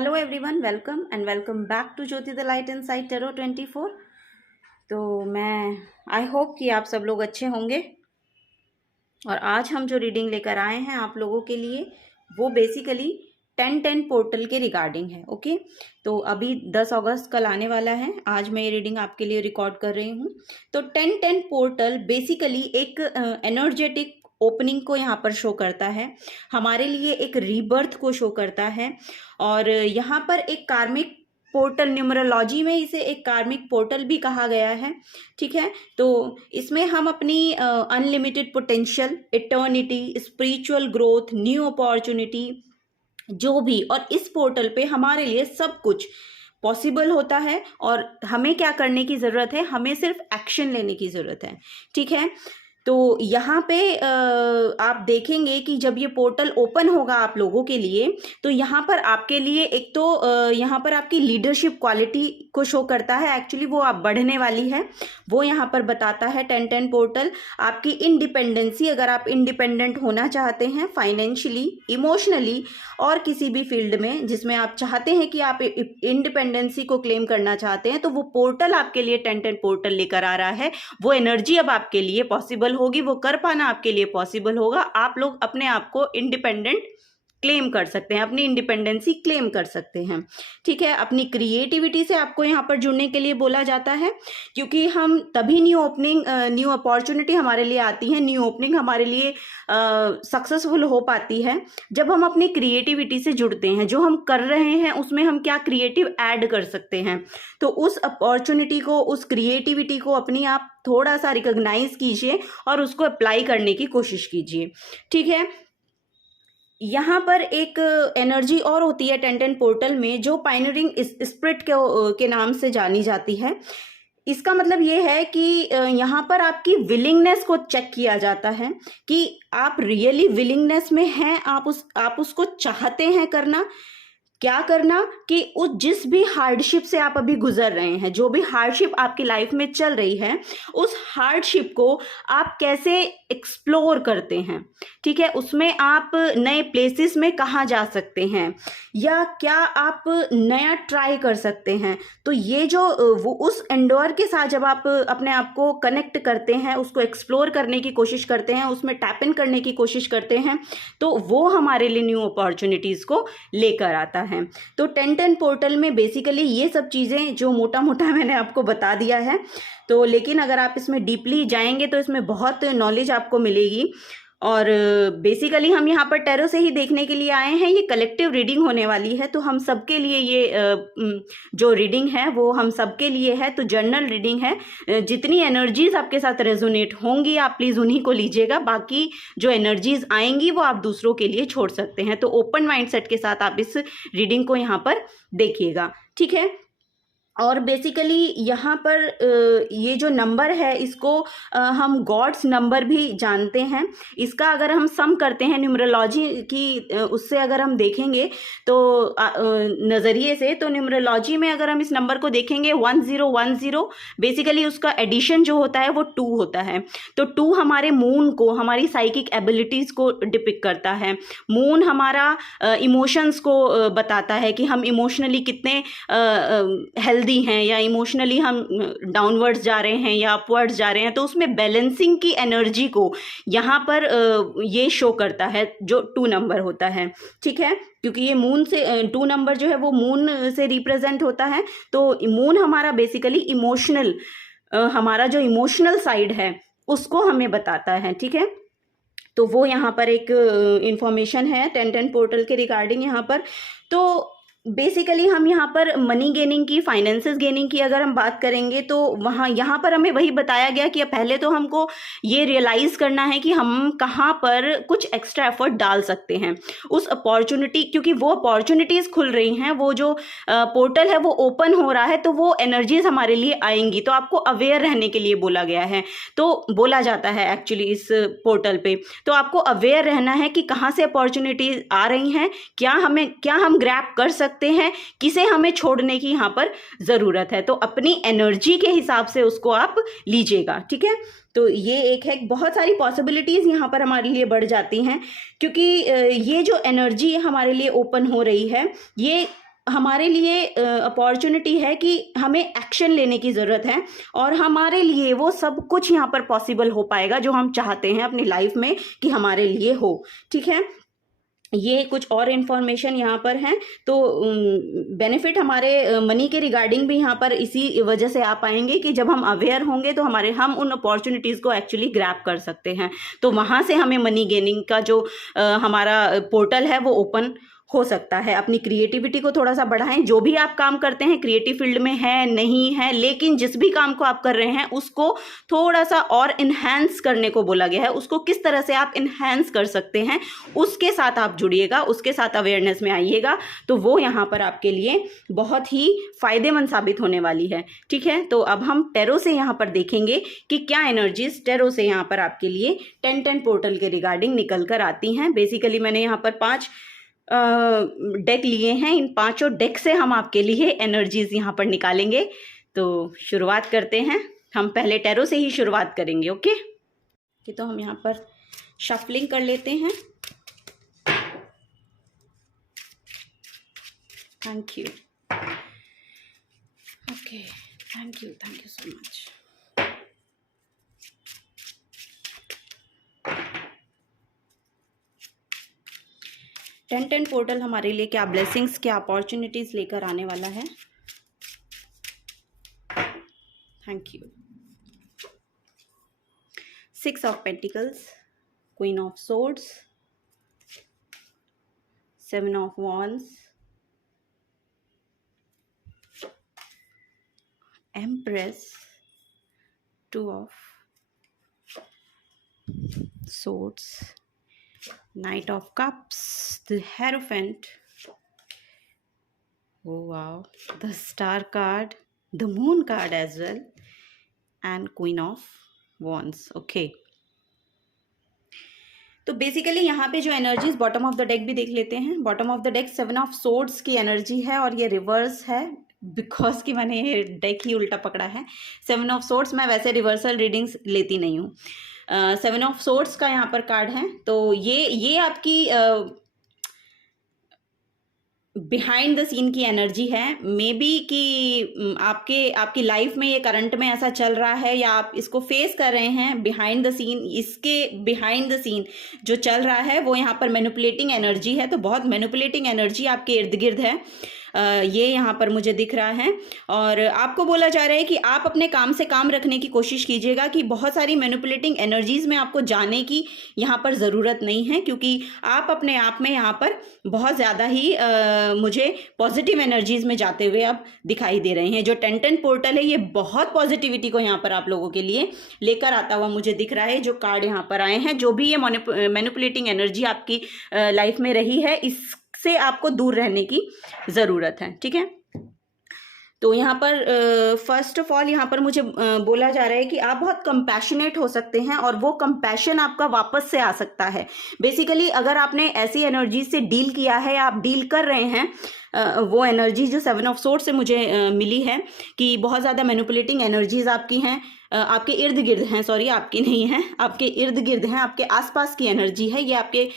Hello everyone, welcome and welcome back to Jyoti the light inside tarot 24। तो मैं I hope कि आप सब लोग अच्छे होंगे। और आज हम जो रीडिंग लेकर आए हैं आप लोगों के लिए वो बेसिकली 10-10 पोर्टल के रिगार्डिंग है। ओके, तो अभी 10 अगस्त कल आने वाला है। आज मैं ये रीडिंग आपके लिए रिकॉर्ड कर रही हूँ। तो 10-10 पोर्टल बेसिकली एक एनर्जेटिक ओपनिंग को यहाँ पर शो करता है, हमारे लिए एक रीबर्थ को शो करता है। और यहाँ पर एक कार्मिक पोर्टल, न्यूमरोलॉजी में इसे एक कार्मिक पोर्टल भी कहा गया है। ठीक है, तो इसमें हम अपनी unlimited potential, eternity, spiritual growth, new opportunity जो भी, और इस पोर्टल पे हमारे लिए सब कुछ पॉसिबल होता है। और हमें क्या करने की ज़रूरत है, हमें सिर्फ एक्शन लेने की ज़रूरत है। ठीक है, तो यहाँ पे आप देखेंगे कि जब ये पोर्टल ओपन होगा आप लोगों के लिए, तो यहाँ पर आपके लिए एक तो यहाँ पर आपकी लीडरशिप क्वालिटी को शो करता है। एक्चुअली वो आप बढ़ने वाली है, वो यहाँ पर बताता है 10-10 पोर्टल। आपकी इंडिपेंडेंसी, अगर आप इंडिपेंडेंट होना चाहते हैं फाइनेंशियली, इमोशनली और किसी भी फील्ड में जिसमें आप चाहते हैं कि आप इंडिपेंडेंसी को क्लेम करना चाहते हैं, तो वो पोर्टल आपके लिए 10-10 पोर्टल लेकर आ रहा है। वो एनर्जी अब आपके लिए पॉसिबल होगी, वो कर पाना आपके लिए पॉसिबल होगा। आप लोग अपने आप को इंडिपेंडेंट क्लेम कर सकते हैं, अपनी इंडिपेंडेंसी क्लेम कर सकते हैं। ठीक है, अपनी क्रिएटिविटी से आपको यहाँ पर जुड़ने के लिए बोला जाता है, क्योंकि हम तभी न्यू ओपनिंग, न्यू अपॉर्चुनिटी हमारे लिए आती है, न्यू ओपनिंग हमारे लिए सक्सेसफुल हो पाती है जब हम अपनी क्रिएटिविटी से जुड़ते हैं। जो हम कर रहे हैं उसमें हम क्या क्रिएटिव ऐड कर सकते हैं, तो उस अपॉर्चुनिटी को, उस क्रिएटिविटी को अपनी आप थोड़ा सा रिकॉग्नाइज कीजिए और उसको अप्लाई करने की कोशिश कीजिए। ठीक है, यहाँ पर एक एनर्जी और होती है 10-10 पोर्टल में, जो पायनियरिंग स्पिरिट के नाम से जानी जाती है। इसका मतलब ये है कि यहाँ पर आपकी विलिंगनेस को चेक किया जाता है कि आप रियली विलिंगनेस में हैं, आप उसको चाहते हैं करना, क्या करना, कि उस जिस भी हार्डशिप से आप अभी गुजर रहे हैं, जो भी हार्डशिप आपकी लाइफ में चल रही है, उस हार्डशिप को आप कैसे एक्सप्लोर करते हैं। ठीक है, उसमें आप नए प्लेसेस में कहाँ जा सकते हैं, या क्या आप नया ट्राई कर सकते हैं। तो ये जो वो उस एंडोर के साथ जब आप अपने आप को कनेक्ट करते हैं, उसको एक्सप्लोर करने की कोशिश करते हैं, उसमें टैप इन करने की कोशिश करते हैं, तो वो हमारे लिए न्यू अपॉर्चुनिटीज़ को लेकर आता है। तो 10-10 पोर्टल में बेसिकली ये सब चीज़ें जो मोटा मोटा मैंने आपको बता दिया है, तो लेकिन अगर आप इसमें डीपली जाएंगे तो इसमें बहुत नॉलेज आपको मिलेगी। और बेसिकली हम यहाँ पर टैरो से ही देखने के लिए आए हैं, ये कलेक्टिव रीडिंग होने वाली है, तो हम सबके लिए ये जो रीडिंग है वो हम सबके लिए है। तो जर्नल रीडिंग है, जितनी एनर्जीज आपके साथ रेजोनेट होंगी आप प्लीज़ उन्हीं को लीजिएगा, बाकी जो एनर्जीज आएंगी वो आप दूसरों के लिए छोड़ सकते हैं। तो ओपन माइंडसेट के साथ आप इस रीडिंग को यहाँ पर देखिएगा। ठीक है, और बेसिकली यहाँ पर ये जो नंबर है इसको हम गॉड्स नंबर भी जानते हैं। इसका अगर हम सम करते हैं न्यूमरोलॉजी की उससे अगर हम देखेंगे तो नज़रिए से, तो न्यूमरोलॉजी में अगर हम इस नंबर को देखेंगे 1010, बेसिकली उसका एडिशन जो होता है वो 2 होता है। तो 2 हमारे मून को, हमारी साइकिक एबिलिटीज़ को डिपिक्ट करता है। मून हमारा इमोशंस को बताता है कि हम इमोशनली कितने हेल्दी हैं, या इमोशनली हम डाउनवर्ड्स जा रहे हैं या अपवर्ड्स जा रहे हैं। तो उसमें बैलेंसिंग की एनर्जी को यहाँ पर ये शो करता है जो 2 नंबर होता है। ठीक है, क्योंकि ये मून से 2 नंबर जो है वो मून से रिप्रेजेंट होता है। तो मून हमारा बेसिकली इमोशनल, हमारा जो इमोशनल साइड है उसको हमें बताता है। ठीक है, तो वो यहाँ पर एक इंफॉर्मेशन है 10-10 पोर्टल के रिगार्डिंग यहाँ पर। तो बेसिकली हम यहाँ पर मनी गेनिंग की, फाइनेंसेस गेनिंग की अगर हम बात करेंगे, तो वहाँ यहाँ पर हमें वही बताया गया कि पहले तो हमको ये रियलाइज़ करना है कि हम कहाँ पर कुछ एक्स्ट्रा एफर्ट डाल सकते हैं उस अपॉर्चुनिटी, क्योंकि वो अपॉर्चुनिटीज़ खुल रही हैं, वो जो पोर्टल है वो ओपन हो रहा है, तो वो एनर्जीज हमारे लिए आएंगी। तो आपको अवेयर रहने के लिए बोला गया है, तो बोला जाता है एक्चुअली इस पोर्टल पे, तो आपको अवेयर रहना है कि कहाँ से अपॉर्चुनिटीज आ रही हैं, क्या हम ग्रैब कर सकते हैं, किसे हमें छोड़ने की यहाँ पर ज़रूरत है। तो अपनी एनर्जी के हिसाब से उसको आप लीजिएगा। ठीक है, तो ये एक है, बहुत सारी पॉसिबिलिटीज़ यहाँ पर हमारे लिए बढ़ जाती हैं, क्योंकि ये जो एनर्जी हमारे लिए ओपन हो रही है, ये हमारे लिए अपॉर्चुनिटी है कि हमें एक्शन लेने की ज़रूरत है, और हमारे लिए वो सब कुछ यहाँ पर पॉसिबल हो पाएगा जो हम चाहते हैं अपनी लाइफ में कि हमारे लिए हो। ठीक है, ये कुछ और इन्फॉर्मेशन यहाँ पर हैं। तो बेनिफिट हमारे मनी के रिगार्डिंग भी यहाँ पर इसी वजह से आ पाएंगे कि जब हम अवेयर होंगे तो हम उन अपॉर्चुनिटीज़ को एक्चुअली ग्रैब कर सकते हैं। तो वहाँ से हमें मनी गेनिंग का जो हमारा पोर्टल है वो ओपन हो सकता है। अपनी क्रिएटिविटी को थोड़ा सा बढ़ाएं। जो भी आप काम करते हैं, क्रिएटिव फील्ड में है नहीं है, लेकिन जिस भी काम को आप कर रहे हैं उसको थोड़ा सा और इन्हेंस करने को बोला गया है। उसको किस तरह से आप इन्हेंस कर सकते हैं उसके साथ आप जुड़िएगा, उसके साथ अवेयरनेस में आइएगा, तो वो यहाँ पर आपके लिए बहुत ही फायदेमंद साबित होने वाली है। ठीक है, तो अब हम टैरो से यहाँ पर देखेंगे कि क्या एनर्जीज टैरो से यहाँ पर आपके लिए 10-10 पोर्टल के रिगार्डिंग निकल कर आती हैं। बेसिकली मैंने यहाँ पर 5 डेक लिए हैं। इन 5 डेक से हम आपके लिए एनर्जीज यहाँ पर निकालेंगे। तो शुरुआत करते हैं। हम पहले टैरो से ही शुरुआत करेंगे। ओके, तो हम यहाँ पर शफलिंग कर लेते हैं। Thank you. Okay, thank you so much. Ten portal हमारे लिए क्या ब्लेसिंग्स, क्या अपॉर्चुनिटीज लेकर आने वाला है। Thank you. 6 of pentacles, queen of swords, 7 of wands, empress, 2 of swords, Knight of Cups, the Hierophant, oh wow, the Star card, the Moon card as well, and Queen of Wands. Okay, तो basically यहाँ पे जो energies, bottom of the deck भी देख लेते हैं। Bottom of the deck 7 of swords की energy है, और ये रिवर्स है बिकॉज कि मैंने डेक ही उल्टा पकड़ा है। 7 ऑफ सोर्ड्स, मैं वैसे रिवर्सल रीडिंग्स लेती नहीं हूँ। 7 ऑफ सोर्ड्स का यहाँ पर कार्ड है। तो ये आपकी बिहाइंड द सीन की एनर्जी है। मे बी कि आपकी लाइफ में ये करंट में ऐसा चल रहा है, या आप इसको फेस कर रहे हैं बिहाइंड द सीन। इसके बिहाइंड द सीन जो चल रहा है वो यहाँ पर मैनिपुलेटिंग एनर्जी है। तो बहुत मैनिपुलेटिंग एनर्जी आपके इर्द गिर्द है, ये यहाँ पर मुझे दिख रहा है। और आपको बोला जा रहा है कि आप अपने काम से काम रखने की कोशिश कीजिएगा, कि बहुत सारी मैनिपुलेटिंग एनर्जीज में आपको जाने की यहाँ पर ज़रूरत नहीं है, क्योंकि आप अपने आप में यहाँ पर बहुत ज़्यादा ही मुझे पॉजिटिव एनर्जीज में जाते हुए अब दिखाई दे रहे हैं। जो 10-10 पोर्टल है ये बहुत पॉजिटिविटी को यहाँ पर आप लोगों के लिए लेकर आता हुआ मुझे दिख रहा है। जो कार्ड यहाँ पर आए हैं, जो भी ये मैनिपुलेटिंग एनर्जी आपकी लाइफ में रही है, इससे आपको दूर रहने की ज़रूरत है। ठीक है, तो यहाँ पर फर्स्ट ऑफ ऑल यहाँ पर मुझे बोला जा रहा है कि आप बहुत कंपैशनेट हो सकते हैं, और वो कंपैशन आपका वापस से आ सकता है। बेसिकली अगर आपने ऐसी एनर्जी से डील किया है या आप डील कर रहे हैं, वो एनर्जी जो 7 ऑफ सोर्ड से मुझे मिली है कि बहुत ज़्यादा मैनिपुलेटिंग एनर्जीज आपकी हैं, आपके इर्द गिर्द हैं, सॉरी आपकी नहीं है, आपके इर्द गिर्द हैं, आपके आसपास की एनर्जी है। ये आपके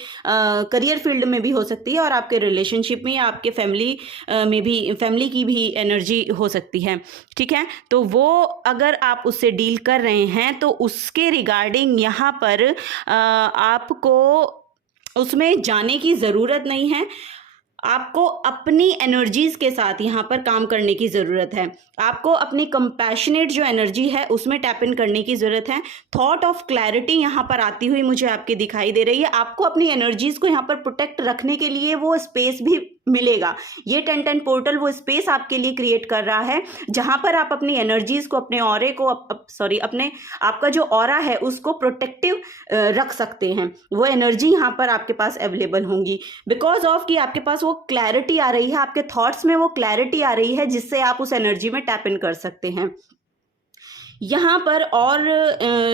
करियर फील्ड में भी हो सकती है, और आपके रिलेशनशिप में या आपके फैमिली में भी, फैमिली की भी एनर्जी हो सकती है। ठीक है, तो वो अगर आप उससे डील कर रहे हैं तो उसके रिगार्डिंग यहाँ पर आपको उसमें जाने की ज़रूरत नहीं है। आपको अपनी एनर्जीज के साथ यहाँ पर काम करने की ज़रूरत है। आपको अपनी कंपैशनेट जो एनर्जी है उसमें टैप इन करने की ज़रूरत है। थॉट ऑफ क्लैरिटी यहाँ पर आती हुई मुझे आपके दिखाई दे रही है। आपको अपनी एनर्जीज को यहाँ पर प्रोटेक्ट रखने के लिए वो स्पेस भी मिलेगा। ये 10-10 पोर्टल वो स्पेस आपके लिए क्रिएट कर रहा है, जहाँ पर आप अपनी एनर्जीज को, अपने ऑरे को, अपने आपका जो ऑरा है उसको प्रोटेक्टिव रख सकते हैं। वो एनर्जी यहाँ पर आपके पास अवेलेबल होंगी, बिकॉज ऑफ कि आपके पास वो क्लैरिटी आ रही है, आपके थॉट्स में वो क्लैरिटी आ रही है, जिससे आप उस एनर्जी में टैप इन कर सकते हैं। यहाँ पर और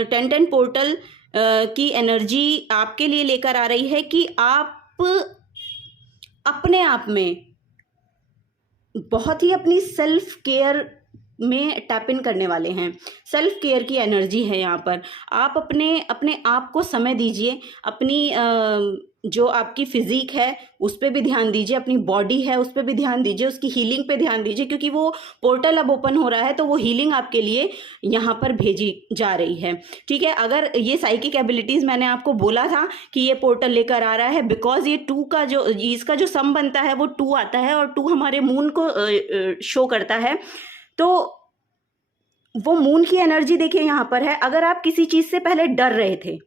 10-10 पोर्टल की एनर्जी आपके लिए लेकर आ रही है कि आप अपने आप में बहुत ही अपनी सेल्फ केयर में टैप इन करने वाले हैं। सेल्फ केयर की एनर्जी है यहाँ पर। आप अपने आप को समय दीजिए, अपनी जो आपकी फिजिक है उस पर भी ध्यान दीजिए, अपनी बॉडी है उस पर भी ध्यान दीजिए, उसकी हीलिंग पे ध्यान दीजिए, क्योंकि वो पोर्टल अब ओपन हो रहा है तो वो हीलिंग आपके लिए यहाँ पर भेजी जा रही है। ठीक है, अगर ये साइकिक एबिलिटीज़ मैंने आपको बोला था कि ये पोर्टल लेकर आ रहा है, बिकॉज ये 2 का जो इसका जो सम बनता है वो 2 आता है, और 2 हमारे मून को शो करता है। तो वो मून की एनर्जी देखिए यहाँ पर है। अगर आप किसी चीज़ से पहले डर रहे थे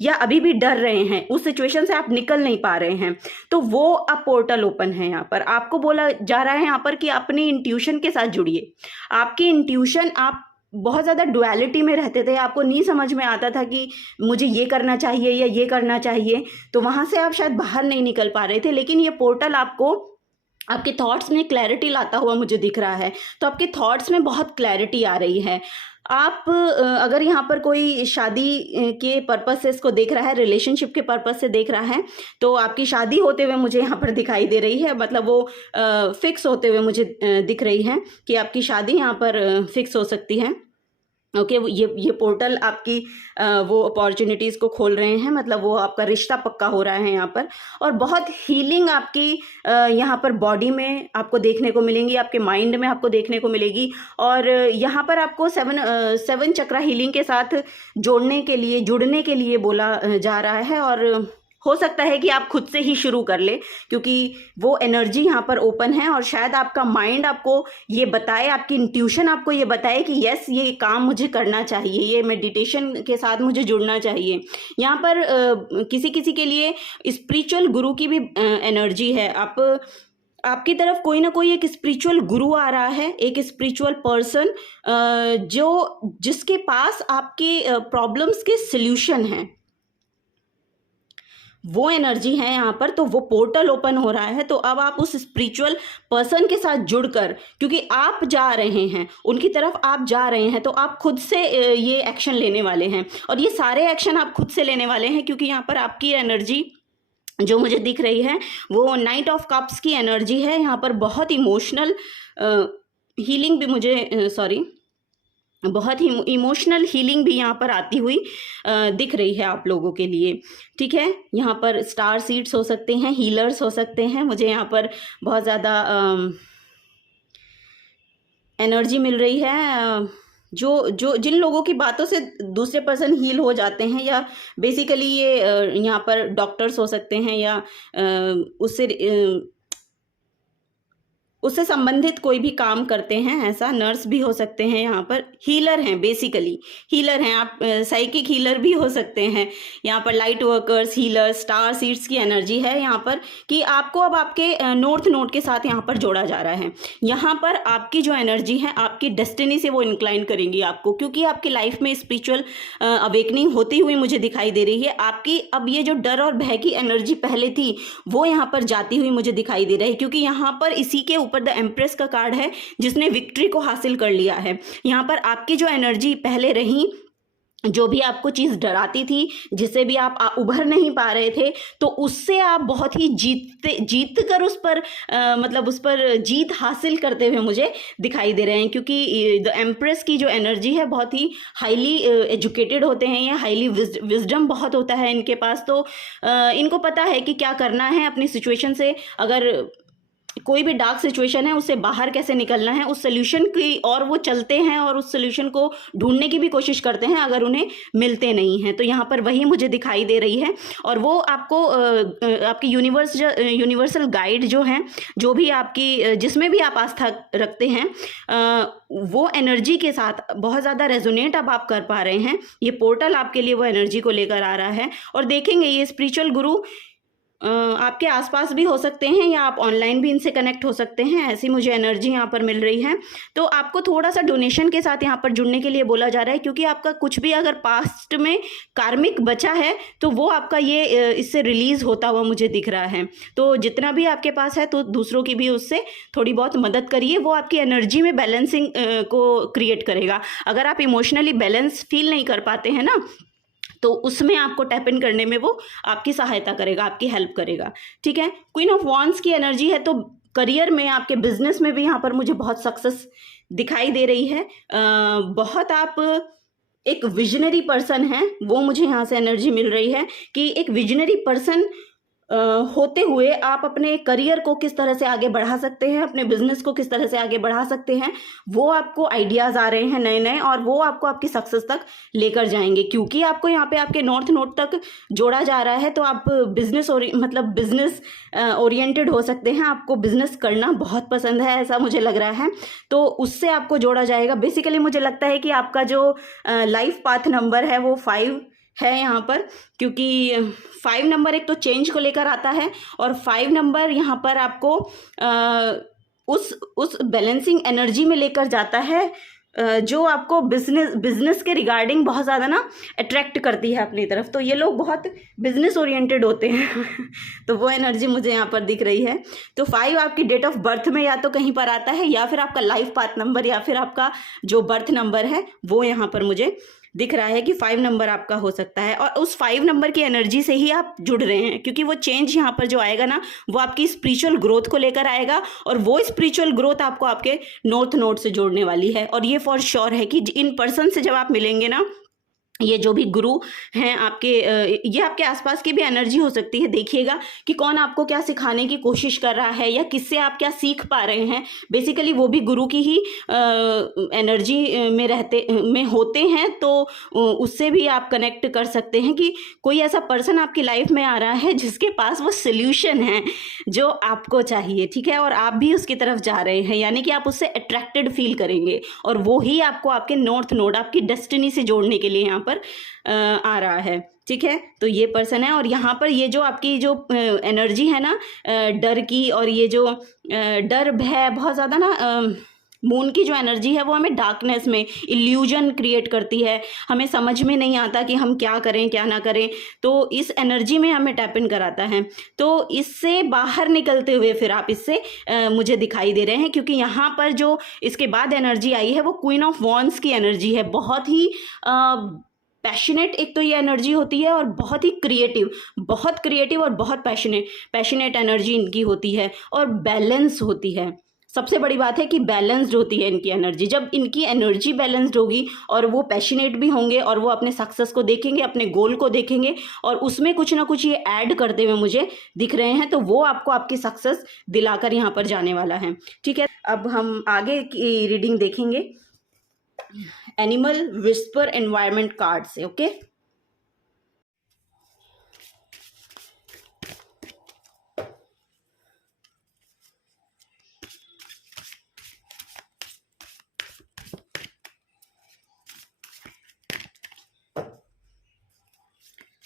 या अभी भी डर रहे हैं, उस सिचुएशन से आप निकल नहीं पा रहे हैं, तो वो अब पोर्टल ओपन है। यहाँ पर आपको बोला जा रहा है यहाँ पर कि अपनी इंट्यूशन के साथ जुड़िए। आपकी इंट्यूशन, आप बहुत ज़्यादा डुअलिटी में रहते थे, आपको नहीं समझ में आता था कि मुझे ये करना चाहिए या ये करना चाहिए, तो वहाँ से आप शायद बाहर नहीं निकल पा रहे थे। लेकिन ये पोर्टल आपको आपके थॉट्स में क्लैरिटी लाता हुआ मुझे दिख रहा है। तो आपके थॉट्स में बहुत क्लैरिटी आ रही है। आप अगर यहाँ पर कोई शादी के पर्पस से इसको देख रहा है, रिलेशनशिप के पर्पस से देख रहा है, तो आपकी शादी होते हुए मुझे यहाँ पर दिखाई दे रही है। मतलब वो फिक्स होते हुए मुझे दिख रही है कि आपकी शादी यहाँ पर फिक्स हो सकती है। ओके, ये पोर्टल आपकी वो अपॉर्चुनिटीज़ को खोल रहे हैं, मतलब वो आपका रिश्ता पक्का हो रहा है यहाँ पर। और बहुत हीलिंग आपकी यहाँ पर बॉडी में आपको देखने को मिलेंगी, आपके माइंड में आपको देखने को मिलेगी। और यहाँ पर आपको 7 चक्रा हीलिंग के साथ जुड़ने के लिए बोला जा रहा है। और हो सकता है कि आप खुद से ही शुरू कर ले, क्योंकि वो एनर्जी यहाँ पर ओपन है। और शायद आपका माइंड आपको ये बताए, आपकी इंट्यूशन आपको ये बताए कि यस, ये काम मुझे करना चाहिए, ये मेडिटेशन के साथ मुझे जुड़ना चाहिए। यहाँ पर किसी किसी के लिए स्पिरिचुअल गुरु की भी एनर्जी है। आपकी तरफ कोई ना कोई एक स्पिरिचुअल गुरु आ रहा है, एक स्पिरिचुअल पर्सन जिसके पास आपके प्रॉब्लम्स के सल्यूशन हैं, वो एनर्जी है यहाँ पर। तो वो पोर्टल ओपन हो रहा है। तो अब आप उस स्पिरिचुअल पर्सन के साथ जुड़कर, क्योंकि आप जा रहे हैं उनकी तरफ, आप जा रहे हैं, तो आप खुद से ये एक्शन लेने वाले हैं। और ये सारे एक्शन आप खुद से लेने वाले हैं, क्योंकि यहाँ पर आपकी एनर्जी जो मुझे दिख रही है वो नाइट ऑफ कप्स की एनर्जी है। यहाँ पर बहुत इमोशनल हीलिंग भी मुझे बहुत ही इमोशनल हीलिंग भी यहाँ पर आती हुई दिख रही है आप लोगों के लिए। ठीक है, यहाँ पर स्टार सीड्स हो सकते हैं, हीलर्स हो सकते हैं। मुझे यहाँ पर बहुत ज़्यादा एनर्जी मिल रही है। जिन लोगों की बातों से दूसरे पर्सन हील हो जाते हैं, या बेसिकली ये यहाँ पर डॉक्टर्स हो सकते हैं, या उससे संबंधित कोई भी काम करते हैं, ऐसा नर्स भी हो सकते हैं, यहाँ पर हीलर हैं, बेसिकली हीलर हैं आप। साइकिक हीलर भी हो सकते हैं। यहाँ पर light workers, healer, star seeds की एनर्जी है यहाँ पर, कि आपको अब आपके नॉर्थ नोड के साथ यहाँ पर जोड़ा जा रहा है। यहाँ पर आपकी जो एनर्जी है, आपकी डेस्टिनी से वो इंक्लाइन करेंगी आपको, क्योंकि आपकी लाइफ में स्पिरिचुअल अवेकनिंग होती हुई मुझे दिखाई दे रही है। आपकी अब ये जो डर और भय की एनर्जी पहले थी, वो यहाँ पर जाती हुई मुझे दिखाई दे रही है, क्योंकि यहाँ पर इसी के पर द एम्प्रेस का कार्ड है, जिसने विक्ट्री को हासिल कर लिया है। यहाँ पर आपकी जो एनर्जी पहले रही, जो भी आपको चीज़ डराती थी, जिससे भी आप उभर नहीं पा रहे थे, तो उससे आप बहुत ही जीत कर उस पर जीत हासिल करते हुए मुझे दिखाई दे रहे हैं। क्योंकि द एम्प्रेस की जो एनर्जी है, बहुत ही हाईली एजुकेटेड होते हैं, या हाईली विजडम बहुत होता है इनके पास। तो इनको पता है कि क्या करना है अपनी सिचुएशन से। अगर कोई भी डार्क सिचुएशन है, उससे बाहर कैसे निकलना है, उस सोल्यूशन की और वो चलते हैं, और उस सोल्यूशन को ढूंढने की भी कोशिश करते हैं, अगर उन्हें मिलते नहीं हैं। तो यहाँ पर वही मुझे दिखाई दे रही है। और वो आपको आपकी यूनिवर्सल गाइड जो हैं, जो भी आपकी जिसमें भी आप आस्था रखते हैं, वो एनर्जी के साथ बहुत ज़्यादा रेजोनेट अब आप कर पा रहे हैं। ये पोर्टल आपके लिए वो एनर्जी को लेकर आ रहा है। और देखेंगे ये स्पिरिचुअल गुरु आपके आसपास भी हो सकते हैं, या आप ऑनलाइन भी इनसे कनेक्ट हो सकते हैं। ऐसी मुझे एनर्जी यहाँ पर मिल रही है। तो आपको थोड़ा सा डोनेशन के साथ यहाँ पर जुड़ने के लिए बोला जा रहा है, क्योंकि आपका कुछ भी अगर पास्ट में कार्मिक बचा है, तो वो आपका ये इससे रिलीज़ होता हुआ मुझे दिख रहा है। तो जितना भी आपके पास है, तो दूसरों की भी उससे थोड़ी बहुत मदद करिए। वो आपकी एनर्जी में बैलेंसिंग को क्रिएट करेगा। अगर आप इमोशनली बैलेंस फील नहीं कर पाते हैं ना, तो उसमें आपको टैप इन करने में वो आपकी सहायता करेगा, आपकी हेल्प करेगा। ठीक है, क्वीन ऑफ वॉन्ड्स की एनर्जी है। तो करियर में, आपके बिजनेस में भी यहाँ पर मुझे बहुत सक्सेस दिखाई दे रही है। बहुत आप एक विजनरी पर्सन हैं, वो मुझे यहाँ से एनर्जी मिल रही है कि एक विजनरी पर्सन होते हुए आप अपने करियर को किस तरह से आगे बढ़ा सकते हैं, अपने बिजनेस को किस तरह से आगे बढ़ा सकते हैं, वो आपको आइडियाज़ आ रहे हैं नए नए, और वो आपको आपकी सक्सेस तक लेकर जाएंगे। क्योंकि आपको यहाँ पे आपके नॉर्थ नोड तक जोड़ा जा रहा है, तो आप बिजनेस बिजनेस ओरिएंटेड हो सकते हैं। आपको बिजनेस करना बहुत पसंद है, ऐसा मुझे लग रहा है, तो उससे आपको जोड़ा जाएगा। बेसिकली मुझे लगता है कि आपका जो लाइफ पाथ नंबर है वो 5 है यहाँ पर, क्योंकि 5 नंबर एक तो चेंज को लेकर आता है, और 5 नंबर यहाँ पर आपको उस बैलेंसिंग एनर्जी में लेकर जाता है जो आपको बिजनेस के रिगार्डिंग बहुत ज़्यादा ना अट्रैक्ट करती है अपनी तरफ। तो ये लोग बहुत बिजनेस ओरिएंटेड होते हैं तो वो एनर्जी मुझे यहाँ पर दिख रही है। तो 5 आपकी डेट ऑफ बर्थ में या तो कहीं पर आता है, या फिर आपका लाइफ पाथ नंबर, या फिर आपका जो बर्थ नंबर है वो यहाँ पर मुझे दिख रहा है कि 5 नंबर आपका हो सकता है। और उस 5 नंबर की एनर्जी से ही आप जुड़ रहे हैं, क्योंकि वो चेंज यहाँ पर जो आएगा ना, वो आपकी स्पिरिचुअल ग्रोथ को लेकर आएगा, और वो स्पिरिचुअल ग्रोथ आपको आपके नॉर्थ नोड से जोड़ने वाली है। और ये फॉर श्योर है कि इन पर्सन से जब आप मिलेंगे ना, ये जो भी गुरु हैं आपके, ये आपके आसपास की भी एनर्जी हो सकती है। देखिएगा कि कौन आपको क्या सिखाने की कोशिश कर रहा है, या किससे आप क्या सीख पा रहे हैं। बेसिकली वो भी गुरु की ही एनर्जी में होते हैं, तो उससे भी आप कनेक्ट कर सकते हैं कि कोई ऐसा पर्सन आपकी लाइफ में आ रहा है जिसके पास वो सोल्यूशन है जो आपको चाहिए, ठीक है, और आप भी उसकी तरफ जा रहे हैं, यानी कि आप उससे अट्रैक्टेड फील करेंगे, और वो ही आपको आपके नॉर्थ नोड, आपकी डेस्टिनी से जोड़ने के लिए यहाँ पर आ रहा है, ठीक है। तो ये पर्सन है, और यहाँ पर ये जो आपकी जो एनर्जी है ना डर की, और ये जो डर भय बहुत ज़्यादा ना, मून की जो एनर्जी है वो हमें डार्कनेस में इल्यूजन क्रिएट करती है, हमें समझ में नहीं आता कि हम क्या करें क्या ना करें, तो इस एनर्जी में हमें टैप इन कराता है। तो इससे बाहर निकलते हुए फिर आप इससे मुझे दिखाई दे रहे हैं, क्योंकि यहाँ पर जो इसके बाद एनर्जी आई है वो क्वीन ऑफ वॉन्ड्स की एनर्जी है। बहुत ही पैशनेट एक तो ये एनर्जी होती है, और बहुत ही क्रिएटिव और बहुत पैशनेट एनर्जी इनकी होती है, और बैलेंस होती है। सबसे बड़ी बात है कि बैलेंस्ड होती है इनकी एनर्जी। जब इनकी एनर्जी बैलेंस्ड होगी, और वो पैशनेट भी होंगे, और वो अपने सक्सेस को देखेंगे, अपने गोल को देखेंगे, और उसमें कुछ ना कुछ ये ऐड करते हुए मुझे दिख रहे हैं, तो वो आपको आपकी सक्सेस दिलाकर यहाँ पर जाने वाला है, ठीक है। अब हम आगे की रीडिंग देखेंगे एनिमल विस्पर एनवायरनमेंट कार्ड से, okay.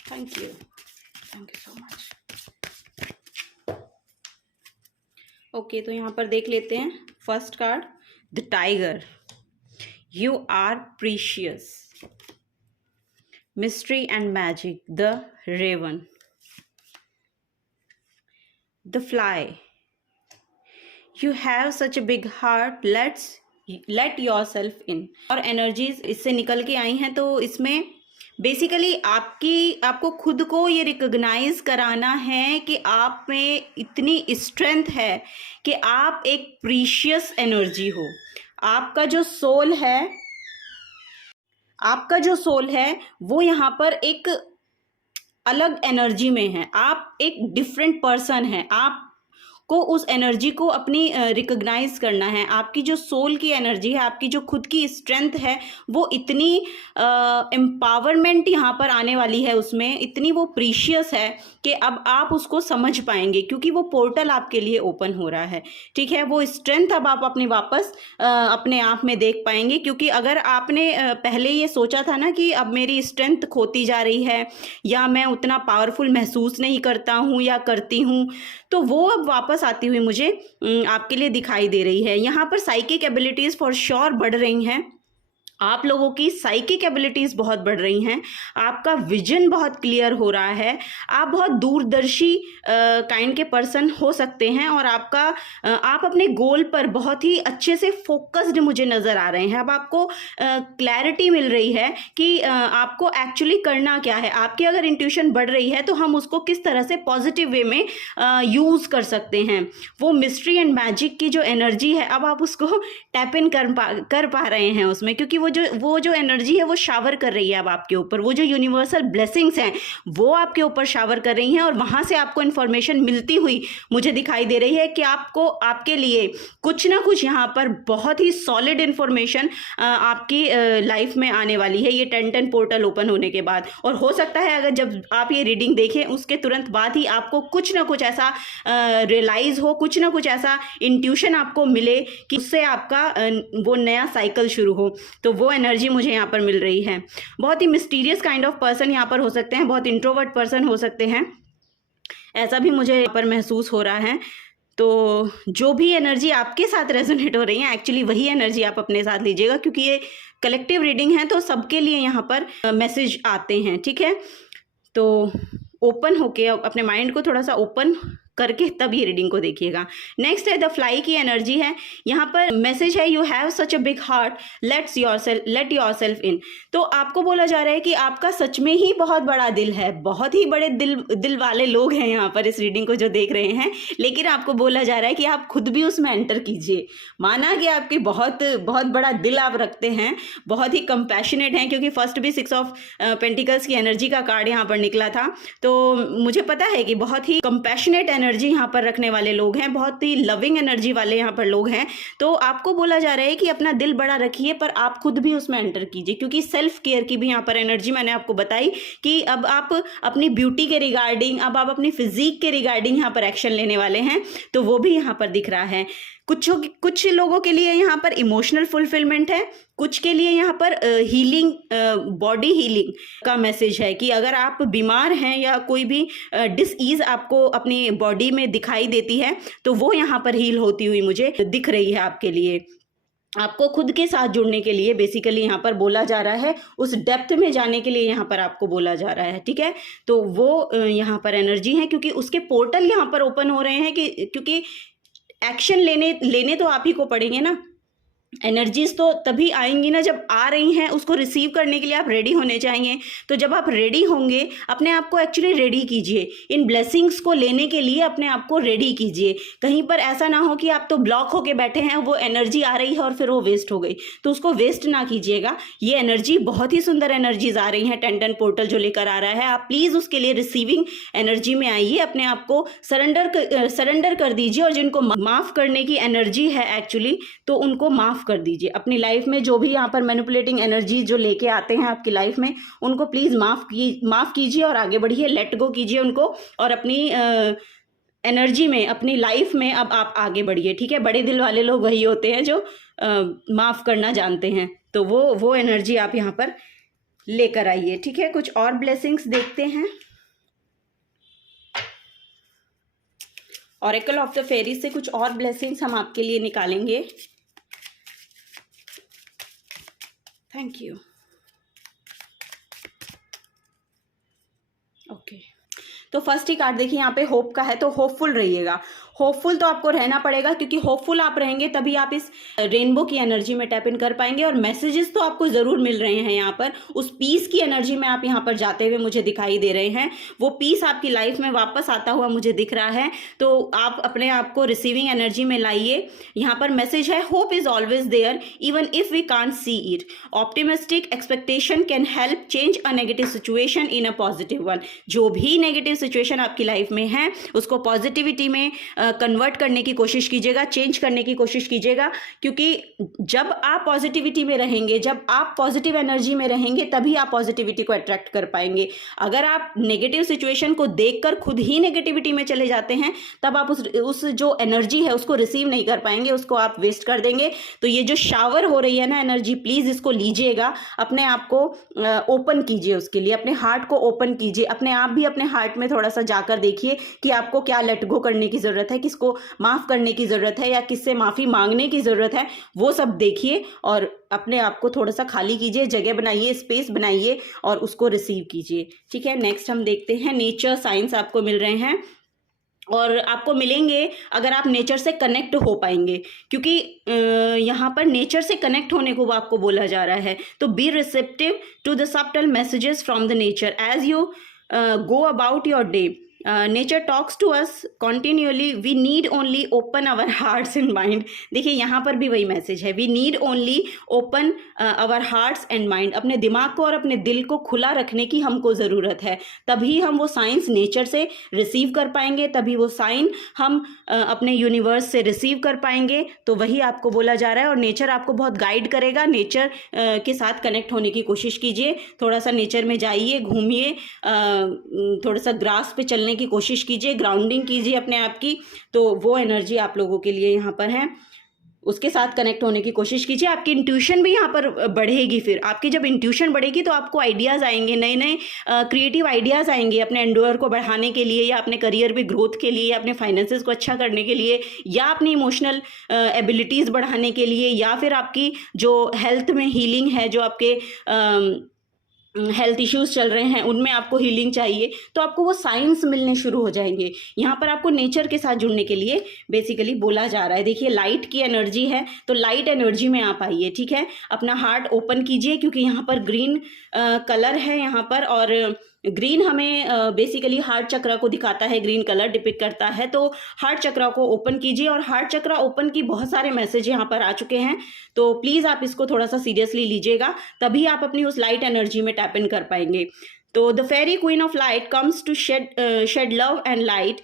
Thank you so much. Okay, तो यहाँ पर देख लेते हैं first card, the tiger. You are precious. Mystery and magic. The raven. The fly. You have such a big heart. Let yourself in. और energies इससे निकल के आई हैं, तो इसमें बेसिकली आपको खुद को ये रिकॉग्नाइज कराना है कि आप में इतनी स्ट्रेंथ है कि आप एक प्रीशियस एनर्जी हो। आपका जो सोल है वो यहाँ पर एक अलग एनर्जी में है। आप एक डिफरेंट पर्सन हैं। आपको उस एनर्जी को अपनी रिकॉग्नाइज करना है। आपकी जो सोल की एनर्जी है, आपकी जो खुद की स्ट्रेंथ है, वो इतनी एम्पावरमेंट यहाँ पर आने वाली है, उसमें इतनी वो प्रीशियस है कि अब आप उसको समझ पाएंगे, क्योंकि वो पोर्टल आपके लिए ओपन हो रहा है, ठीक है। वो स्ट्रेंथ अब आप अपनी वापस अपने आप में देख पाएंगे, क्योंकि अगर आपने पहले ये सोचा था ना कि अब मेरी स्ट्रेंथ खोती जा रही है, या मैं उतना पावरफुल महसूस नहीं करता हूँ या करती हूँ, तो वो अब वापस आती हुई मुझे आपके लिए दिखाई दे रही है। यहाँ पर साइकिक एबिलिटीज़ फॉर श्योर बढ़ रही हैं। आप लोगों की साइकिक एबिलिटीज़ बहुत बढ़ रही हैं, आपका विजन बहुत क्लियर हो रहा है, आप बहुत दूरदर्शी काइंड के पर्सन हो सकते हैं और आप अपने गोल पर बहुत ही अच्छे से फोकस्ड मुझे नज़र आ रहे हैं। अब आपको क्लैरिटी मिल रही है कि आपको एक्चुअली करना क्या है। आपकी अगर इंट्यूशन बढ़ रही है तो हम उसको किस तरह से पॉजिटिव वे में यूज़ कर सकते हैं। वो मिस्ट्री एंड मैजिक की जो एनर्जी है, अब आप उसको टैप इन कर पा रहे हैं उसमें, क्योंकि वो जो एनर्जी है वो शावर कर रही है अब आपके ऊपर। वो जो यूनिवर्सल ब्लेसिंग्स हैं वो आपके ऊपर शावर कर रही हैं और वहाँ से आपको इन्फॉर्मेशन मिलती हुई मुझे दिखाई दे रही है कि आपके लिए कुछ ना कुछ यहाँ पर बहुत ही सॉलिड इन्फॉर्मेशन आपकी लाइफ में आने वाली है ये 10-10 पोर्टल ओपन होने के बाद। और हो सकता है अगर जब आप ये रीडिंग देखें उसके तुरंत बाद ही आपको कुछ ना कुछ ऐसा रियलाइज हो, कुछ ना कुछ ऐसा इंट्यूशन आपको मिले कि उससे आपका वो नया साइकिल शुरू हो। तो वो एनर्जी मुझे यहाँ पर मिल रही है। बहुत ही मिस्टीरियस काइंड ऑफ पर्सन यहाँ पर हो सकते हैं, बहुत इंट्रोवर्ट पर्सन हो सकते हैं, ऐसा भी मुझे यहाँ पर महसूस हो रहा है। तो जो भी एनर्जी आपके साथ रेजोनेट हो रही है एक्चुअली वही एनर्जी आप अपने साथ लीजिएगा, क्योंकि ये कलेक्टिव रीडिंग है तो सबके लिए यहाँ पर मैसेज आते हैं, ठीक है। तो ओपन होके अपने माइंड को थोड़ा सा ओपन करके तब ये रीडिंग को देखिएगा। नेक्स्ट है द फ्लाई की एनर्जी है। यहाँ पर मैसेज है, you have such a big heart, let yourself in. तो आपको बोला जा रहा है कि आपका सच में ही बहुत बड़ा दिल है, बहुत ही बड़े दिल वाले लोग हैं यहाँ पर इस रीडिंग को जो देख रहे हैं। लेकिन आपको बोला जा रहा है कि आप खुद भी उसमें एंटर कीजिए। माना कि आपकी बहुत बहुत बड़ा दिल आप रखते हैं, बहुत ही कंपैशनेट हैं, क्योंकि फर्स्ट भी 6 ऑफ पेंटिकल्स की एनर्जी का कार्ड यहाँ पर निकला था। तो मुझे पता है कि बहुत ही कंपैशनेट एनर्जी यहाँ पर रखने वाले लोग हैं, बहुत ही लविंग एनर्जी वाले यहाँ पर लोग हैं। तो आपको बोला जा रहा है कि अपना दिल बड़ा रखिए पर आप खुद भी उसमें एंटर कीजिए, क्योंकि सेल्फ केयर की भी यहाँ पर एनर्जी मैंने आपको बताई कि अब आप अपनी ब्यूटी के रिगार्डिंग, अब आप अपनी फिजिक के रिगार्डिंग यहाँ पर एक्शन लेने वाले हैं। तो वो भी यहाँ पर दिख रहा है। कुछ लोगों के लिए यहाँ पर इमोशनल फुलफिलमेंट है, कुछ के लिए यहाँ पर हीलिंग, बॉडी हीलिंग का मैसेज है कि अगर आप बीमार हैं या कोई भी डिसीज आपको अपनी बॉडी में दिखाई देती है तो वो यहाँ पर हील होती हुई मुझे दिख रही है आपके लिए। आपको खुद के साथ जुड़ने के लिए बेसिकली यहाँ पर बोला जा रहा है, उस डेप्थ में जाने के लिए यहाँ पर आपको बोला जा रहा है, ठीक है। तो वो यहाँ पर एनर्जी है, क्योंकि उसके पोर्टल यहाँ पर ओपन हो रहे हैं कि क्योंकि एक्शन लेने तो आप ही को पड़ेंगे ना। एनर्जीज तो तभी आएंगी ना जब आ रही हैं, उसको रिसीव करने के लिए आप रेडी होने चाहिए। तो जब आप रेडी होंगे अपने आप को एक्चुअली रेडी कीजिए, इन ब्लेसिंग्स को लेने के लिए अपने आप को रेडी कीजिए। कहीं पर ऐसा ना हो कि आप तो ब्लॉक होके बैठे हैं, वो एनर्जी आ रही है और फिर वो वेस्ट हो गई, तो उसको वेस्ट ना कीजिएगा। ये एनर्जी बहुत ही सुंदर एनर्जीज आ रही हैं, 10-10 पोर्टल जो लेकर आ रहा है। आप प्लीज़ उसके लिए रिसीविंग एनर्जी में आइए, अपने आप को सरेंडर कर दीजिए। और जिनको माफ़ करने की एनर्जी है एक्चुअली, तो उनको माफ़ कर दीजिए। अपनी लाइफ में जो भी यहाँ पर मैनिपुलेटिंग एनर्जी जो लेके आते हैं आपकी लाइफ में, उनको प्लीज़ माफ़ कीजिए और आगे बढ़िए, लेट गो कीजिए उनको और अपनी एनर्जी में, अपनी लाइफ में अब आप आगे बढ़िए, ठीक है। बड़े दिल वाले लोग वही होते हैं जो माफ़ करना जानते हैं। तो वो एनर्जी आप यहाँ पर लेकर आइए, ठीक है। कुछ और ब्लेसिंग्स देखते हैं। ऑरेकल ऑफ द फेरीज से कुछ और ब्लेसिंग्स हम आपके लिए निकालेंगे। Thank you. ओके, तो फर्स्ट ही कार्ड देखिए यहाँ पे होप का है, तो होपफुल रहिएगा। होपफुल तो आपको रहना पड़ेगा, क्योंकि होपफुल आप रहेंगे तभी आप इस रेनबो की एनर्जी में टैप इन कर पाएंगे। और मैसेजेस तो आपको ज़रूर मिल रहे हैं यहाँ पर, उस पीस की एनर्जी में आप यहाँ पर जाते हुए मुझे दिखाई दे रहे हैं। वो पीस आपकी लाइफ में वापस आता हुआ मुझे दिख रहा है। तो आप अपने आप को रिसीविंग एनर्जी में लाइए। यहाँ पर मैसेज है, hope is always there even if we can't see it. Optimistic expectation can help change a negative situation in a positive one. जो भी नेगेटिव सिचुएशन आपकी लाइफ में है उसको पॉजिटिविटी में कन्वर्ट करने की कोशिश कीजिएगा, चेंज करने की कोशिश कीजिएगा। क्योंकि जब आप पॉजिटिविटी में रहेंगे, जब आप पॉजिटिव एनर्जी में रहेंगे, तभी आप पॉजिटिविटी को अट्रैक्ट कर पाएंगे। अगर आप नेगेटिव सिचुएशन को देखकर खुद ही नेगेटिविटी में चले जाते हैं, तब आप उस जो एनर्जी है उसको रिसीव नहीं कर पाएंगे, उसको आप वेस्ट कर देंगे। तो ये जो शावर हो रही है ना एनर्जी, प्लीज़ इसको लीजिएगा, अपने आप को ओपन कीजिए, उसके लिए अपने हार्ट को ओपन कीजिए। अपने आप भी अपने हार्ट में में थोड़ा सा जाकर देखिए कि आपको क्या लेट गो करने की ज़रूरत है, किसको माफ़ करने की ज़रूरत है या किससे माफ़ी मांगने की ज़रूरत है, वो सब देखिए और अपने आप को थोड़ा सा खाली कीजिए, जगह बनाइए, स्पेस बनाइए और उसको रिसीव कीजिए। ठीक है, नेक्स्ट हम देखते हैं नेचर साइंस आपको मिल रहे हैं और आपको मिलेंगे अगर आप नेचर से कनेक्ट हो पाएंगे, क्योंकि यहाँ पर नेचर से कनेक्ट होने को आपको बोला जा रहा है। तो be receptive to the subtle messages from the nature as you go about your day. Nature talks to us continuously, we need only open our hearts and mind. देखिए यहाँ पर भी वही मैसेज है, we need only open our hearts and mind. अपने दिमाग को और अपने दिल को खुला रखने की हमको ज़रूरत है, तभी हम वो साइंस नेचर से रिसीव कर पाएंगे, तभी वो साइन हम अपने यूनिवर्स से रिसीव कर पाएंगे। तो वही आपको बोला जा रहा है और नेचर आपको बहुत गाइड करेगा। नेचर के साथ कनेक्ट होने की कोशिश कीजिए, थोड़ा सा नेचर में जाइए, घूमिए, थोड़ा सा ग्रास पे चलने की कोशिश कीजिए, ग्राउंडिंग कीजिए अपने आप की। तो वो एनर्जी आप लोगों के लिए यहाँ पर है, उसके साथ कनेक्ट होने की कोशिश कीजिए। आपकी इंट्यूशन भी यहाँ पर बढ़ेगी। फिर आपकी जब इंट्यूशन बढ़ेगी तो आपको आइडियाज़ आएंगे, नए नए क्रिएटिव आइडियाज़ आएंगे अपने एंडोर को बढ़ाने के लिए या अपने करियर में ग्रोथ के लिए या अपने फाइनेंसेस को अच्छा करने के लिए या अपनी इमोशनल एबिलिटीज़ बढ़ाने के लिए या फिर आपकी जो हेल्थ में हीलिंग है, जो आपके हेल्थ इश्यूज़ चल रहे हैं उनमें आपको हीलिंग चाहिए, तो आपको वो साइंस मिलने शुरू हो जाएंगे। यहाँ पर आपको नेचर के साथ जुड़ने के लिए बेसिकली बोला जा रहा है। देखिए लाइट की एनर्जी है, तो लाइट एनर्जी में आप आइए। ठीक है, अपना हार्ट ओपन कीजिए, क्योंकि यहाँ पर ग्रीन कलर है यहाँ पर, और ग्रीन हमें बेसिकली हार्ट चक्र को दिखाता है, ग्रीन कलर डिपिक्ट करता है। तो हार्ट चक्र को ओपन कीजिए और हार्ट चक्र ओपन की बहुत सारे मैसेज यहाँ पर आ चुके हैं, तो प्लीज़ आप इसको थोड़ा सा सीरियसली लीजिएगा, तभी आप अपनी उस लाइट एनर्जी में टैप इन कर पाएंगे। तो the fairy queen of light comes to shed love and light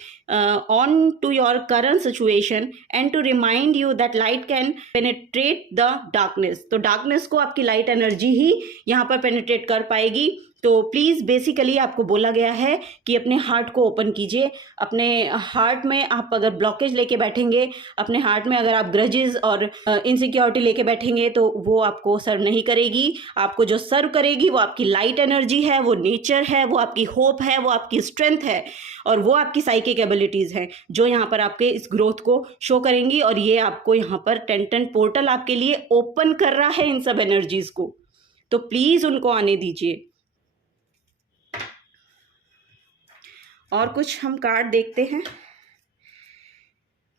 on to your current situation and to remind you that light can penetrate the darkness. तो डार्कनेस को आपकी light energy ही यहाँ पर penetrate कर पाएगी। तो प्लीज़ बेसिकली आपको बोला गया है कि अपने हार्ट को ओपन कीजिए। अपने हार्ट में आप अगर ब्लॉकेज लेके बैठेंगे, अपने हार्ट में अगर आप ग्रजेस और इनसिक्योरिटी लेके बैठेंगे, तो वो आपको सर्व नहीं करेगी। आपको जो सर्व करेगी वो आपकी लाइट एनर्जी है, वो नेचर है, वो आपकी होप है, वो आपकी स्ट्रेंथ है और वो आपकी साइकिक एबिलिटीज़ हैं, जो यहाँ पर आपके इस ग्रोथ को शो करेंगी। और ये आपको यहाँ पर 10 पोर्टल आपके लिए ओपन कर रहा है इन सब एनर्जीज़ को, तो प्लीज़ उनको आने दीजिए। और कुछ हम कार्ड देखते हैं।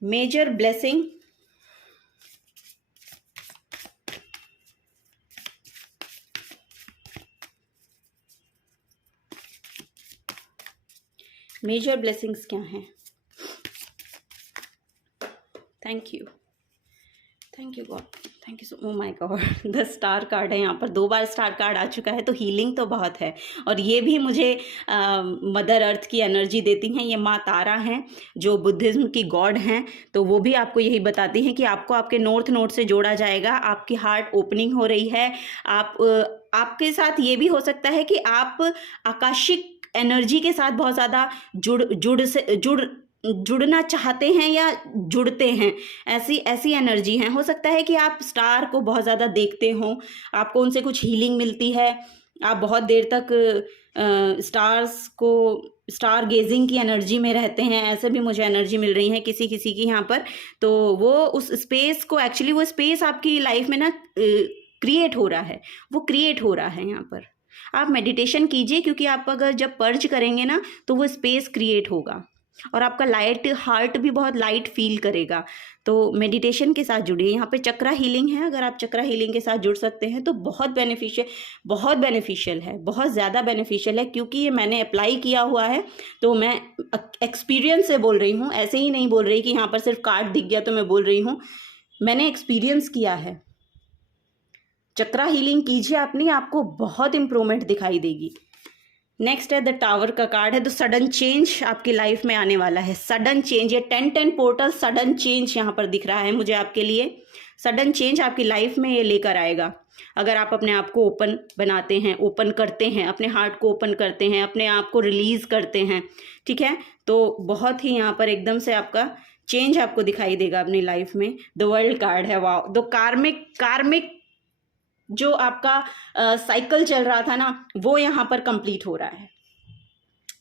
मेजर ब्लेसिंग, मेजर ब्लेसिंग्स क्या हैं? Thank you, thank you God, thank you so, oh my God, 10 star card है यहाँ पर, 2 बार स्टार कार्ड आ चुका है। तो हीलिंग तो बहुत है और ये भी मुझे मदर अर्थ की एनर्जी देती हैं। ये माँ तारा हैं जो बुद्धिज़्म की गॉड हैं, तो वो भी आपको यही बताती हैं कि आपको आपके नॉर्थ नोड से जोड़ा जाएगा। आपकी हार्ट ओपनिंग हो रही है। आपके साथ ये भी हो सकता है कि आप आकाशिक एनर्जी के साथ बहुत ज़्यादा जुड़ना चाहते हैं या जुड़ते हैं, ऐसी एनर्जी है। हो सकता है कि आप स्टार को बहुत ज़्यादा देखते हो, आपको उनसे कुछ हीलिंग मिलती है, आप बहुत देर तक स्टार गेजिंग की एनर्जी में रहते हैं। ऐसे भी मुझे एनर्जी मिल रही है किसी किसी की यहाँ पर। तो वो उस स्पेस को, एक्चुअली वो स्पेस आपकी लाइफ में ना क्रिएट हो रहा है, वो क्रिएट हो रहा है यहाँ पर। आप मेडिटेशन कीजिए, क्योंकि आप अगर जब पर्ज करेंगे ना तो वो स्पेस क्रिएट होगा और आपका लाइट हार्ट भी बहुत लाइट फील करेगा। तो मेडिटेशन के साथ जुड़िए। यहाँ पे चक्रा हीलिंग है, अगर आप चक्रा हीलिंग के साथ जुड़ सकते हैं तो बहुत बेनिफिशियल है, बहुत ज़्यादा बेनिफिशियल है, क्योंकि ये मैंने अप्लाई किया हुआ है। तो मैं एक्सपीरियंस से बोल रही हूँ, ऐसे ही नहीं बोल रही कि यहाँ पर सिर्फ कार्ड दिख गया तो मैं बोल रही हूँ, मैंने एक्सपीरियंस किया है। चक्रा हीलिंग कीजिए अपनी, आपको बहुत इम्प्रूवमेंट दिखाई देगी। नेक्स्ट है द टावर का कार्ड है। तो सडन चेंज आपकी लाइफ में आने वाला है, सडन चेंज। ये 10 पोर्टल सडन चेंज यहाँ पर दिख रहा है मुझे आपके लिए। सडन चेंज आपकी लाइफ में ये लेकर आएगा, अगर आप अपने आप को ओपन बनाते हैं, ओपन करते हैं, अपने हार्ट को ओपन करते हैं, अपने आप को रिलीज करते हैं। ठीक है, तो बहुत ही यहाँ पर एकदम से आपका चेंज आपको दिखाई देगा अपनी लाइफ में। द वर्ल्ड कार्ड है, वाओ। तो कार्मिक जो आपका साइकिल चल रहा था ना, वो यहाँ पर कंप्लीट हो रहा है।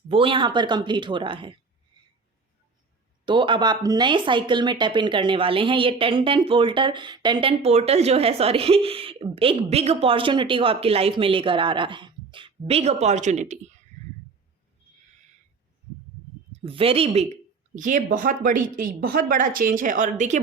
वो यहाँ पर कंप्लीट हो रहा है। तो अब आप नए साइकिल में टैप इन करने वाले हैं। ये 10-10 पोर्टल जो है, सॉरी, एक बिग अपॉर्चुनिटी को आपकी लाइफ में लेकर आ रहा है। Big opportunity, very big. ये बहुत बड़ा चेंज है। और देखिए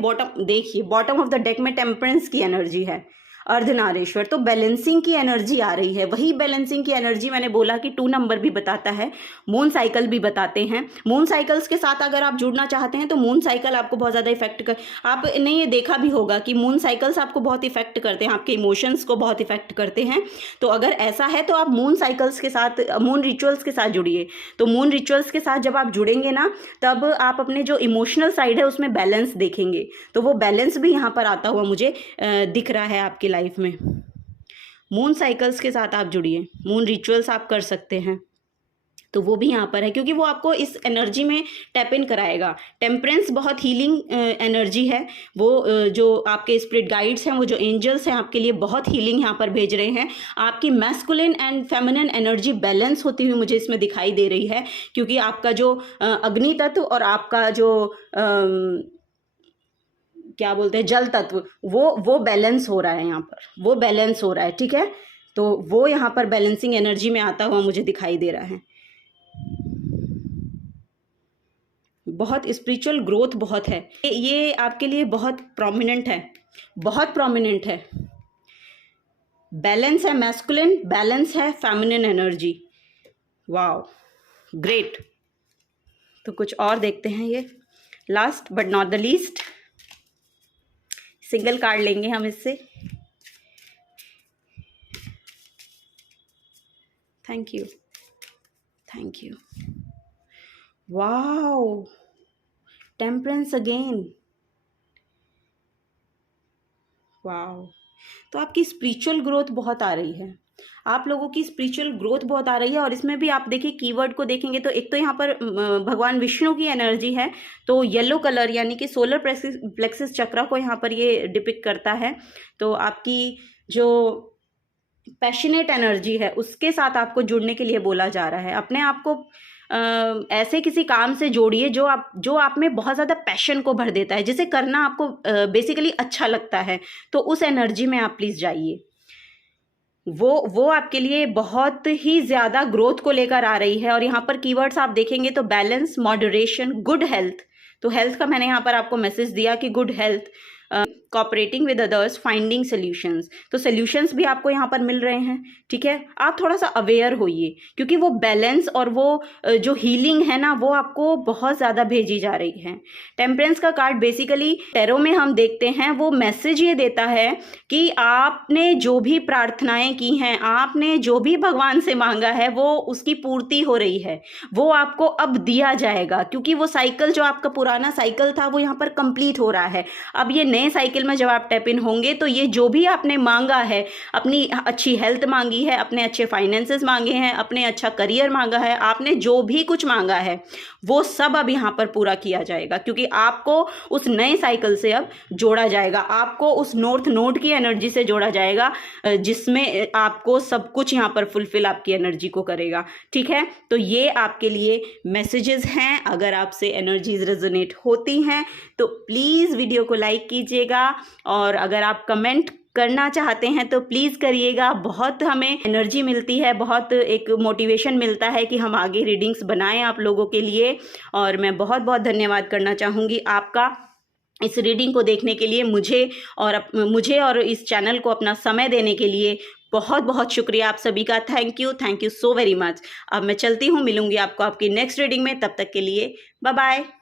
बॉटम ऑफ द डेक में टेम्परेंस की एनर्जी है, अर्धनारीश्वर। तो बैलेंसिंग की एनर्जी आ रही है। वही बैलेंसिंग की एनर्जी मैंने बोला कि 2 नंबर भी बताता है, मून साइकिल भी बताते हैं। मून साइकिल्स के साथ अगर आप जुड़ना चाहते हैं तो मून साइकिल आपको बहुत ज़्यादा इफेक्ट कर, आपने ये देखा भी होगा कि मून साइकिल्स आपको बहुत इफेक्ट करते हैं, आपके इमोशंस को बहुत इफेक्ट करते हैं। तो अगर ऐसा है तो आप मून साइकिल्स के साथ, मून रिचुअल्स के साथ जुड़िए। तो मून रिचुअल्स के साथ जब आप जुड़ेंगे ना, तब आप अपने जो इमोशनल साइड है उसमें बैलेंस देखेंगे। तो वो बैलेंस भी यहाँ पर आता हुआ मुझे दिख रहा है आपकी लाइफ में। मून साइकिल्स के साथ आप जुड़िए, मून रिचुअल्स आप कर सकते हैं, तो वो भी यहाँ पर है, क्योंकि वो आपको इस एनर्जी में टैप इन कराएगा। टेम्परेंस बहुत हीलिंग एनर्जी है। वो जो आपके स्पिरिट गाइड्स हैं, वो जो एंजल्स हैं, आपके लिए बहुत हीलिंग यहाँ पर भेज रहे हैं। आपकी masculine and feminine energy balance होती हुई मुझे इसमें दिखाई दे रही है, क्योंकि आपका जो अग्नि तत्व और आपका जो क्या बोलते हैं, जल तत्व, वो बैलेंस हो रहा है यहाँ पर, वो बैलेंस हो रहा है। ठीक है, तो वो यहाँ पर बैलेंसिंग एनर्जी में आता हुआ मुझे दिखाई दे रहा है। बहुत स्पिरिचुअल ग्रोथ बहुत है, ये आपके लिए बहुत प्रोमिनेंट है, बहुत प्रोमिनेंट है। बैलेंस है, मैस्कुलिन बैलेंस है, फेमिनिन एनर्जी। Wow, great. तो कुछ और देखते हैं। ये last but not the least, single card लेंगे हम इससे। Thank you, thank you. Wow, temperance again. Wow, तो आपकी स्पिरिचुअल ग्रोथ बहुत आ रही है, आप लोगों की स्पिरिचुअल ग्रोथ बहुत आ रही है। और इसमें भी आप देखिए, कीवर्ड को देखेंगे तो एक तो यहाँ पर भगवान विष्णु की एनर्जी है, तो येलो कलर यानी कि सोलर प्लेक्सिस चक्रा को यहाँ पर ये डिपिक्ट करता है। तो आपकी जो पैशनेट एनर्जी है उसके साथ आपको जुड़ने के लिए बोला जा रहा है। अपने आप को ऐसे किसी काम से जोड़िए जो आप में बहुत ज़्यादा पैशन को भर देता है, जिसे करना आपको बेसिकली अच्छा लगता है। तो उस एनर्जी में आप प्लीज़ जाइए। वो आपके लिए बहुत ही ज़्यादा ग्रोथ को लेकर आ रही है। और यहाँ पर कीवर्ड्स आप देखेंगे तो बैलेंस, मॉडरेशन, गुड हेल्थ। तो हेल्थ का मैंने यहाँ पर आपको मैसेज दिया कि good health, cooperating with others, finding solutions. तो सॉल्यूशंस भी आपको यहाँ पर मिल रहे हैं। ठीक है, आप थोड़ा सा अवेयर होइए, क्योंकि वो बैलेंस और वो जो हीलिंग है ना, वो आपको बहुत ज़्यादा भेजी जा रही है। टेम्परेंस का कार्ड बेसिकली टैरो में हम देखते हैं, वो मैसेज ये देता है कि आपने जो भी प्रार्थनाएं की हैं, आपने जो भी भगवान से मांगा है, वो उसकी पूर्ति हो रही है, वो आपको अब दिया जाएगा। क्योंकि वो साइकिल, जो आपका पुराना साइकिल था, वो यहाँ पर कंप्लीट हो रहा है। अब ये नए साइकिल में जब आप टैप इन होंगे तो ये जो भी आपने मांगा है, अपनी अच्छी हेल्थ मांगी है, अपने अच्छे फाइनेंसेस मांगे हैं, अपने अच्छा करियर मांगा है, आपने जो भी कुछ मांगा है, वो सब अब यहाँ पर पूरा किया जाएगा। क्योंकि आपको उस नए साइकिल से अब जोड़ा जाएगा, आपको उस नॉर्थ नोड की एनर्जी से जोड़ा जाएगा, जिसमें आपको सब कुछ यहाँ पर फुलफिल आपकी एनर्जी को करेगा। ठीक है, तो ये आपके लिए मैसेजेस हैं। अगर आपसे एनर्जीज रेजोनेट होती हैं तो प्लीज़ वीडियो को लाइक कीजिएगा, और अगर आप कमेंट करना चाहते हैं तो प्लीज़ करिएगा। बहुत हमें एनर्जी मिलती है, बहुत एक मोटिवेशन मिलता है कि हम आगे रीडिंग्स बनाएं आप लोगों के लिए। और मैं बहुत बहुत धन्यवाद करना चाहूँगी आपका इस रीडिंग को देखने के लिए, मुझे और इस चैनल को अपना समय देने के लिए बहुत बहुत शुक्रिया आप सभी का। Thank you so very much. अब मैं चलती हूँ, मिलूंगी आपको आपकी नेक्स्ट रीडिंग में। तब तक के लिए बाय बाय।